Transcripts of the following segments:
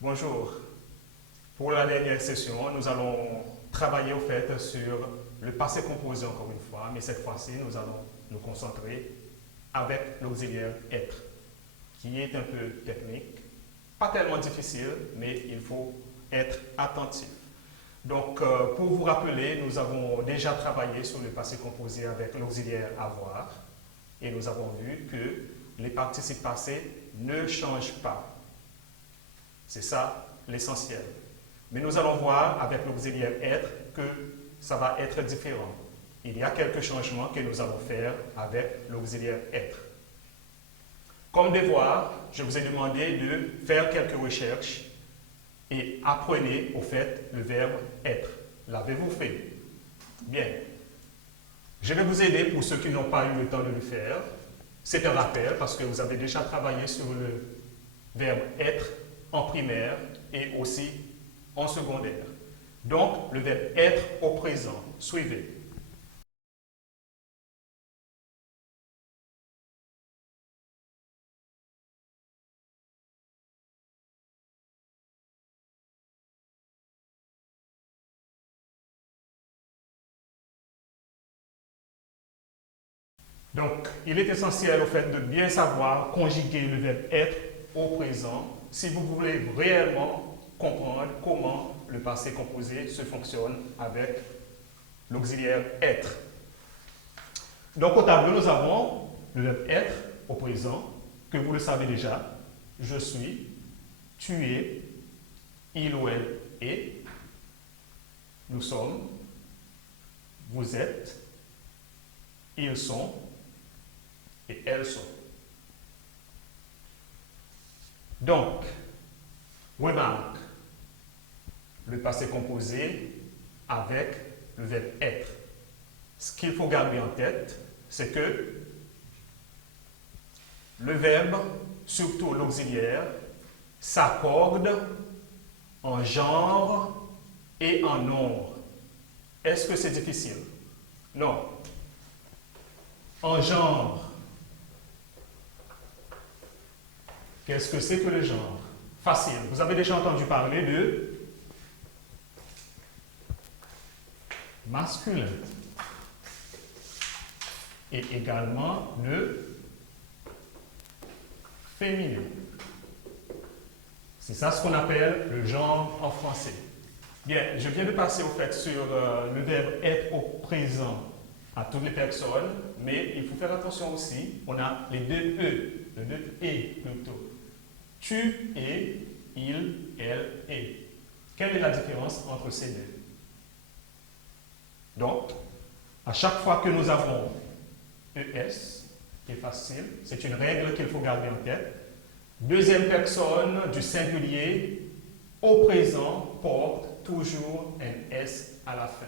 Bonjour. Pour la dernière session, nous allons travailler au fait sur le passé composé encore une fois, mais cette fois-ci, nous allons nous concentrer avec l'auxiliaire être, qui est un peu technique, pas tellement difficile, mais il faut être attentif. Donc, pour vous rappeler, nous avons déjà travaillé sur le passé composé avec l'auxiliaire avoir et nous avons vu que les participes passés ne changent pas. C'est ça l'essentiel. Mais nous allons voir avec l'auxiliaire être que ça va être différent. Il y a quelques changements que nous allons faire avec l'auxiliaire être. Comme devoir, je vous ai demandé de faire quelques recherches et apprenez au fait le verbe être. L'avez-vous fait? Bien. Je vais vous aider pour ceux qui n'ont pas eu le temps de le faire. C'est un rappel parce que vous avez déjà travaillé sur le verbe être en primaire et aussi en secondaire. Donc, le verbe être au présent. Suivez. Donc, il est essentiel au fait de bien savoir conjuguer le verbe être au présent si vous voulez réellement comprendre comment le passé composé se fonctionne avec l'auxiliaire être. Donc, au tableau, nous avons le verbe être au présent, que vous le savez déjà. Je suis, tu es, il ou elle est, nous sommes, vous êtes, ils sont et elles sont. Donc, remarque le passé composé avec le verbe être. Ce qu'il faut garder en tête, c'est que le verbe, surtout l'auxiliaire, s'accorde en genre et en nombre. Est-ce que c'est difficile? Non. En genre, qu'est-ce que c'est que le genre? Facile. Vous avez déjà entendu parler de masculin et également de féminin. C'est ça ce qu'on appelle le genre en français. Bien, je viens de passer au fait sur le verbe être au présent à toutes les personnes, mais il faut faire attention aussi, on a les deux E, le deux et plutôt. Tu es, il, elle est. Quelle est la différence entre ces deux? Donc, à chaque fois que nous avons ES, qui est facile, c'est une règle qu'il faut garder en tête. Deuxième personne du singulier au présent porte toujours un S à la fin.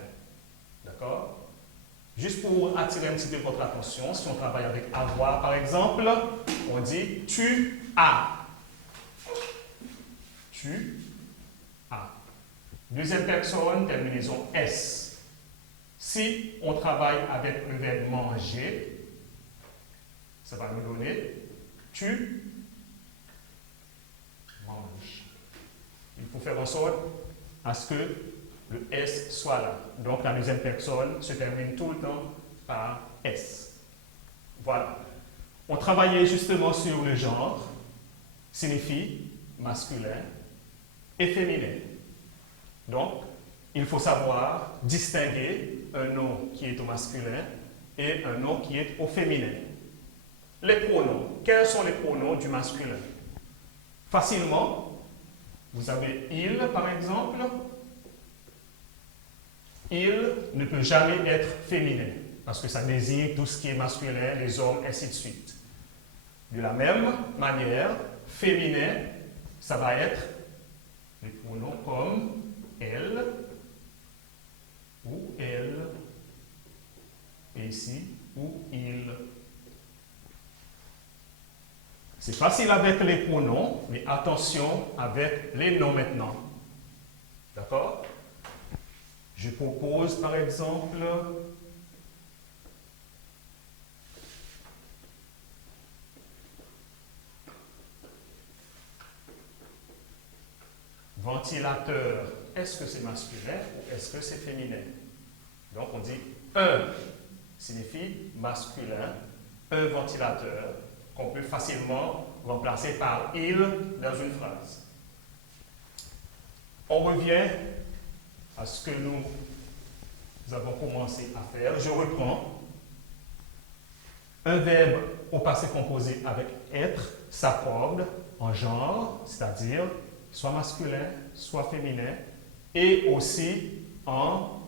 D'accord? Juste pour attirer un petit peu votre attention, si on travaille avec avoir par exemple, on dit tu as. Tu as. Deuxième personne, terminaison S. Si on travaille avec le verbe manger, ça va nous donner tu manges. Il faut faire en sorte à ce que le S soit là. Donc la deuxième personne se termine tout le temps par S. Voilà. On travaillait justement sur le genre, signifie masculin et féminin. Donc, il faut savoir distinguer un nom qui est au masculin et un nom qui est au féminin. Les pronoms. Quels sont les pronoms du masculin? Facilement, vous avez il par exemple. Il ne peut jamais être féminin parce que ça désigne tout ce qui est masculin, les hommes, ainsi de suite. De la même manière, féminin, ça va être les pronoms comme elle ou elle, et ici, ou il. C'est facile avec les pronoms, mais attention avec les noms maintenant. D'accord? Je propose par exemple ventilateur, est-ce que c'est masculin ou est-ce que c'est féminin? Donc on dit un signifie masculin, un ventilateur, qu'on peut facilement remplacer par il dans une phrase. On revient à ce que nous avons commencé à faire. Je reprends. Un verbe au passé composé avec être s'accorde en genre, c'est-à-dire soit masculin, soit féminin, et aussi en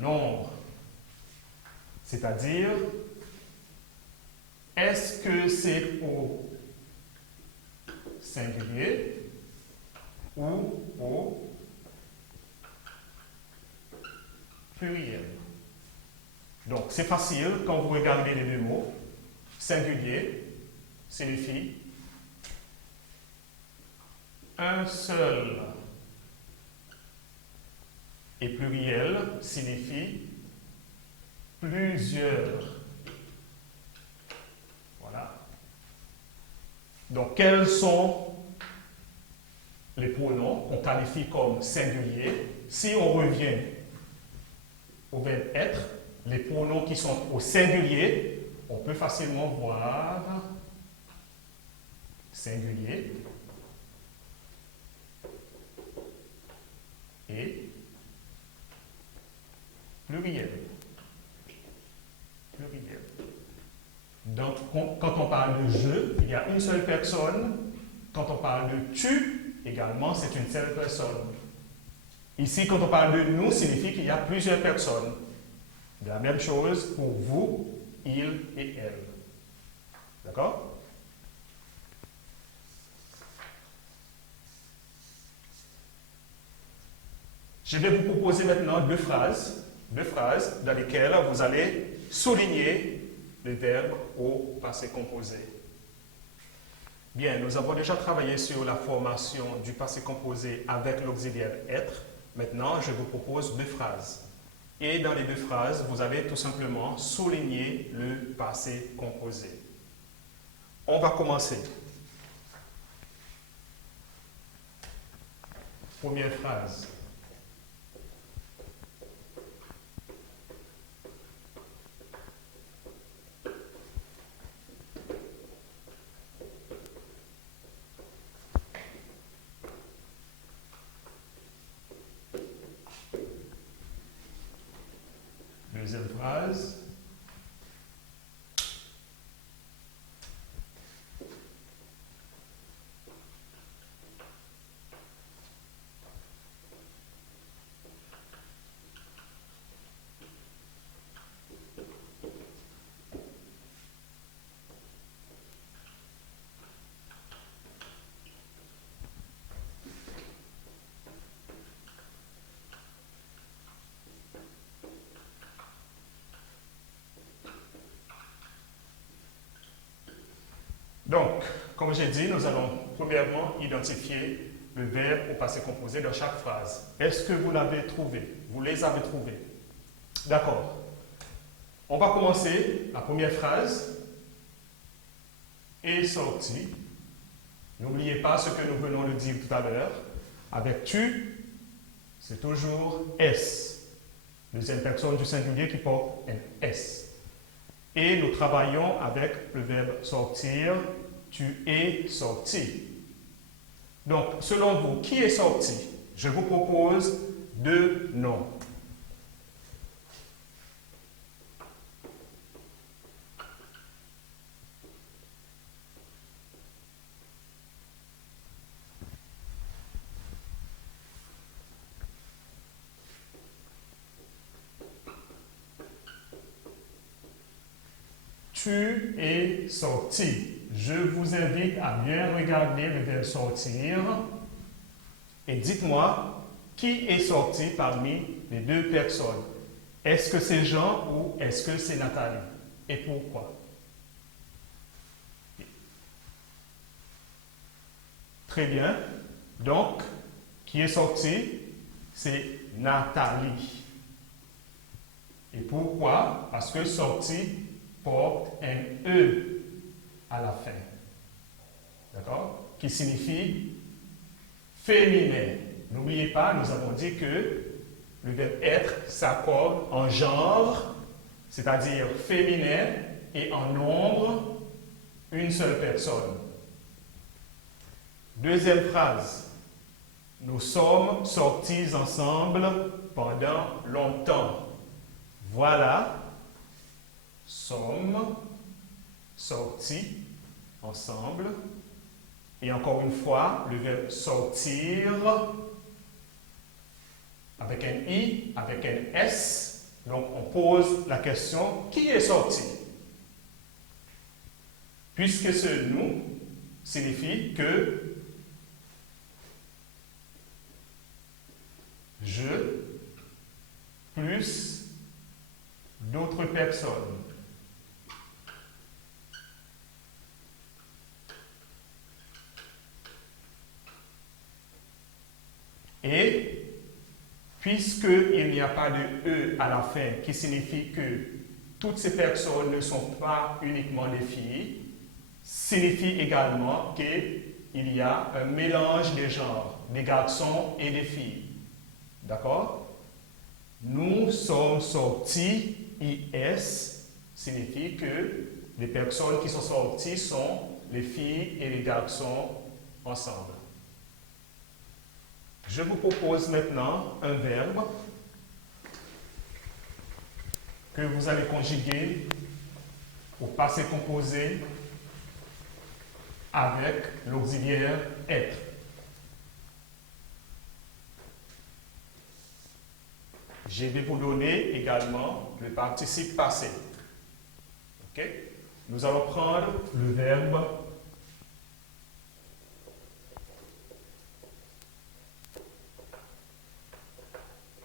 nombre. C'est-à-dire, est-ce que c'est au singulier ou au pluriel? Donc, c'est facile quand vous regardez les deux mots. Singulier signifie un seul et pluriel signifie plusieurs. Voilà. Donc, quels sont les pronoms qu'on qualifie comme singuliers? Si on revient au verbe être, les pronoms qui sont au singulier, on peut facilement voir singulier et pluriel. Pluriel. Donc, quand on parle de je, il y a une seule personne. Quand on parle de tu, également, c'est une seule personne. Ici, quand on parle de nous, signifie qu'il y a plusieurs personnes. De la même chose pour vous, il et elle. D'accord? Je vais vous proposer maintenant deux phrases dans lesquelles vous allez souligner le verbe au passé composé. Bien, nous avons déjà travaillé sur la formation du passé composé avec l'auxiliaire être. Maintenant, je vous propose deux phrases. Et dans les deux phrases, vous allez tout simplement souligner le passé composé. On va commencer. Première phrase. Deuxième phrase. Donc, comme j'ai dit, nous allons premièrement identifier le verbe au passé composé dans chaque phrase. Est-ce que vous l'avez trouvé? Vous les avez trouvés? D'accord. On va commencer la première phrase. Est sorti. N'oubliez pas ce que nous venons de dire tout à l'heure. Avec tu, c'est toujours S. Deuxième personne du singulier qui porte un S. Et nous travaillons avec le verbe sortir. Tu es sorti. Donc, selon vous, qui est sorti? Je vous propose deux noms. Tu es sorti. Je vous invite à bien regarder le verbe sortir et dites-moi qui est sorti parmi les deux personnes. Est-ce que c'est Jean ou est-ce que c'est Nathalie? Et pourquoi? Très bien. Donc, qui est sorti? C'est Nathalie. Et pourquoi? Parce que sorti porte un E. à la fin. D'accord? Qui signifie féminin. N'oubliez pas, nous avons dit que le verbe être s'accorde en genre, c'est-à-dire féminin, et en nombre, une seule personne. Deuxième phrase. Nous sommes sortis ensemble pendant longtemps. Voilà, sommes sortis ensemble. Et encore une fois, le verbe sortir avec un I, avec un S. Donc on pose la question, qui est sorti? Puisque ce nous signifie que je plus d'autres personnes. Et puisqu'il n'y a pas de E à la fin, qui signifie que toutes ces personnes ne sont pas uniquement des filles, signifie également qu'il y a un mélange des genres, des garçons et des filles. D'accord? Nous sommes sortis, IS, signifie que les personnes qui sont sorties sont les filles et les garçons ensemble. Je vous propose maintenant un verbe que vous allez conjuguer au passé composé avec l'auxiliaire être. Je vais vous donner également le participe passé. Ok? Nous allons prendre le verbe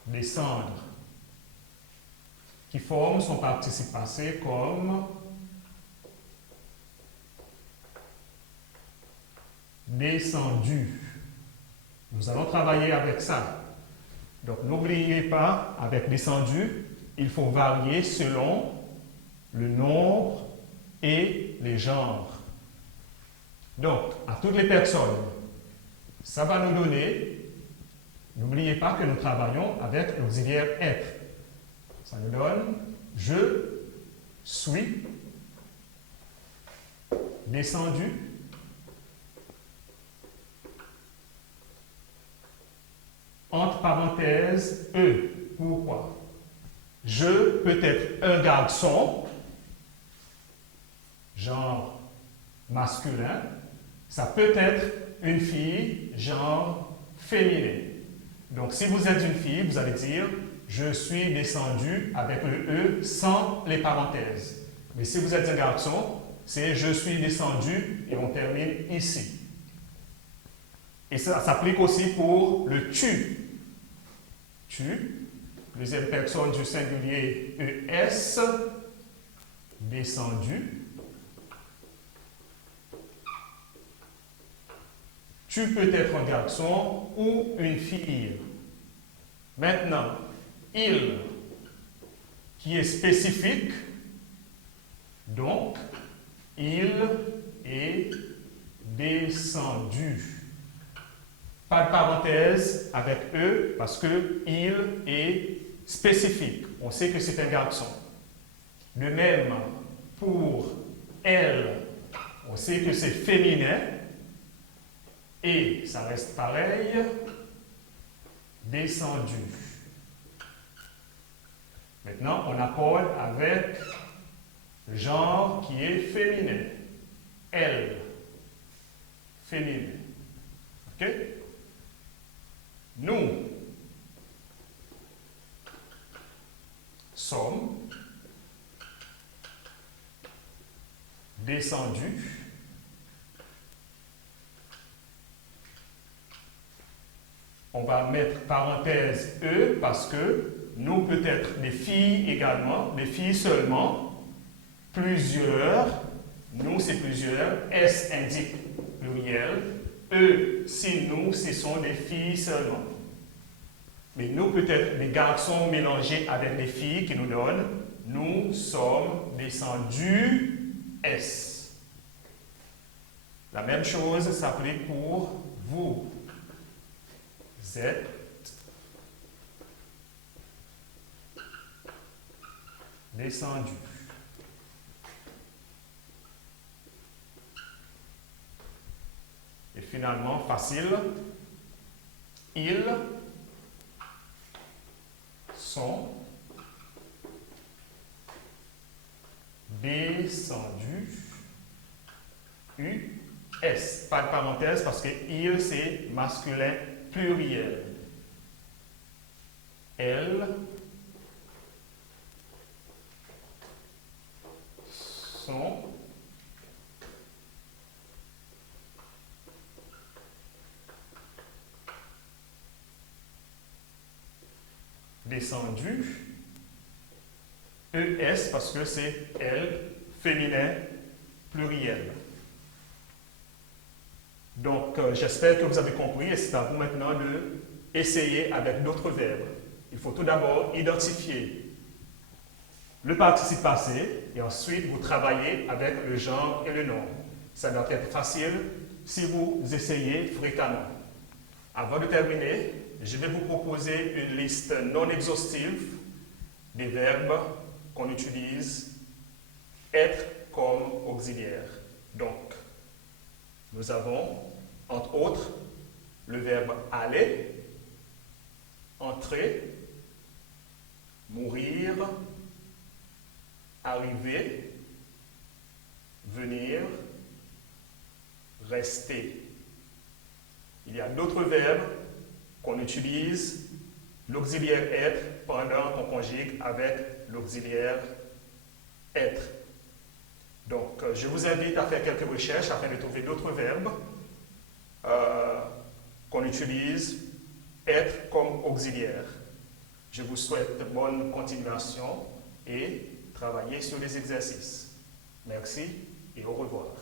descendre, qui forme son participe passé comme descendu. Nous allons travailler avec ça. Donc n'oubliez pas, avec descendu, il faut varier selon le nombre et les genres. Donc, à toutes les personnes, ça va nous donner. N'oubliez pas que nous travaillons avec l'auxiliaire être. Ça nous donne je suis descendu entre parenthèses E. Pourquoi? Je peut être un garçon, genre masculin. Ça peut être une fille, genre féminin. Donc, si vous êtes une fille, vous allez dire « Je suis descendu » avec le E sans les parenthèses. Mais si vous êtes un garçon, c'est « Je suis descendu » et on termine ici. Et ça s'applique aussi pour le « tu ». Tu, deuxième personne du singulier ES, descendu. Tu peux être un garçon ou une fille. Maintenant, il, qui est spécifique, donc, il est descendu. Pas de parenthèse avec E parce que il est spécifique. On sait que c'est un garçon. De même, pour elle, on sait que c'est féminin. Et ça reste pareil, descendu. Maintenant, on accorde avec le genre qui est féminin. Elle, féminin. OK? Nous sommes descendus on va mettre parenthèse E parce que nous peut être des filles également, des filles seulement, plusieurs, nous c'est plusieurs, S indique pluriel, E si nous ce sont des filles seulement. Mais nous peut être des garçons mélangés avec des filles qui nous donnent nous sommes descendus S. La même chose s'applique pour vous. Vous êtes descendu. Et finalement, facile, ils sont descendus. US. Pas de parenthèse parce que ils, c'est masculin pluriel. Elles sont descendues. ES parce que c'est elles, féminin pluriel. Donc, j'espère que vous avez compris et c'est à vous maintenant de essayer avec d'autres verbes. Il faut tout d'abord identifier le participe passé et ensuite vous travaillez avec le genre et le nom. Ça doit être facile si vous essayez fréquemment. Avant de terminer, je vais vous proposer une liste non exhaustive des verbes qu'on utilise être comme auxiliaire. Donc, nous avons, entre autres, le verbe aller, entrer, mourir, arriver, venir, rester. Il y a d'autres verbes qu'on utilise l'auxiliaire être pendant qu'on conjugue avec l'auxiliaire être. Donc, je vous invite à faire quelques recherches afin de trouver d'autres verbes qu'on utilise être comme auxiliaire. Je vous souhaite bonne continuation et travaillez sur les exercices. Merci et au revoir.